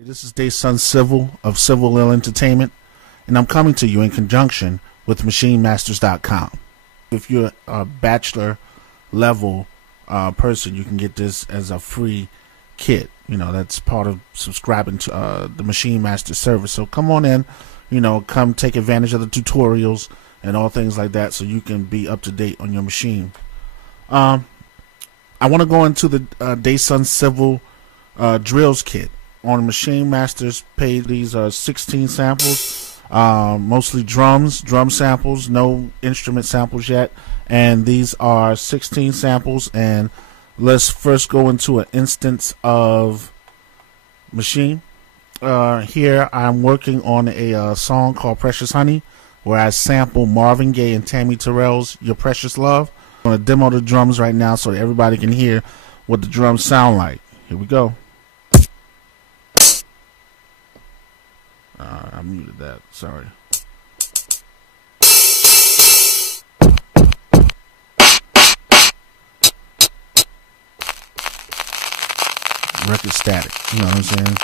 This is Daysun Civil of Civil Ill Entertainment, and I'm coming to you in conjunction with MachineMasters.com. If you're a bachelor level person, you can get this as a free kit. That's part of subscribing to the Machine Masters service. So come on in, come take advantage of the tutorials and all things like that, so you can be up to date on your machine. I want to go into the Daysun Civil drills kit. On the Machine Masters page, these are 16 samples, mostly drum samples, no instrument samples yet, and these are 16 samples. And let's first go into an instance of machine. Here I'm working on a song called Precious Honey, where I sample Marvin Gaye and Tammy Terrell's Your Precious Love. I'm going to demo the drums right now so that everybody can hear what the drums sound like. Here we go. I muted that, sorry. Record static, you know what I'm saying?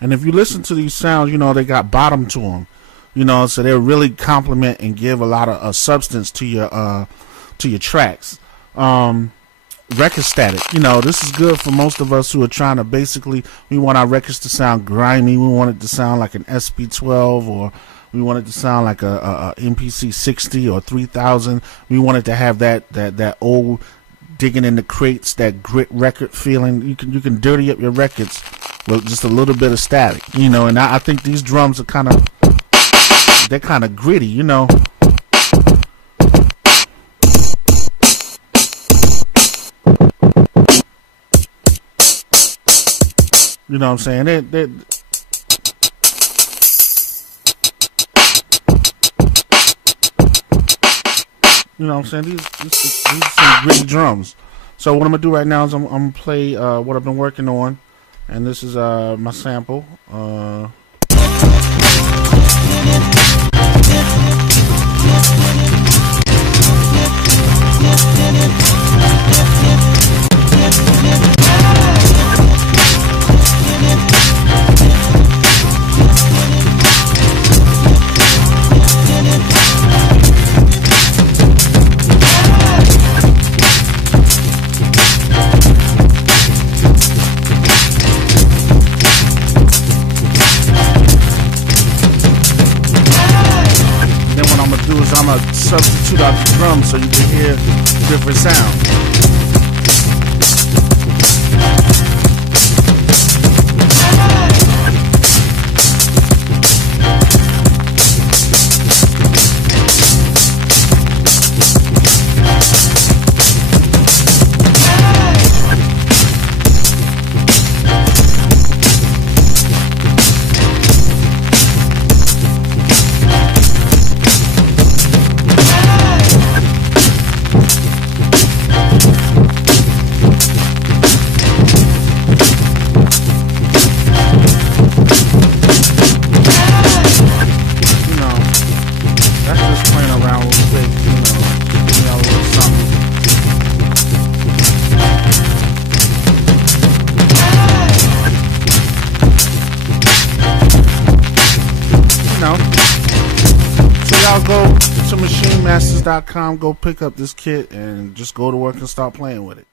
And if you listen to these sounds, they got bottom to them. So they really complement and give a lot of substance to your tracks. Record static, this is good for most of us who are trying to we want our records to sound grimy. We want it to sound like an SP12, or we want it to sound like a MPC 60 or 3000. We want it to have that old digging in the crates, that grit record feeling. You can dirty up your records with just a little bit of static, and I think these drums are they're kind of gritty, You know what I'm saying? They're you know what I'm saying? These are some gritty drums. So what I'm gonna do right now is I'm gonna play what I've been working on, and this is my sample. I'm gonna substitute out the drums so you can hear different sounds. So y'all go to MachineMasters.com, go pick up this kit, and just go to work and start playing with it.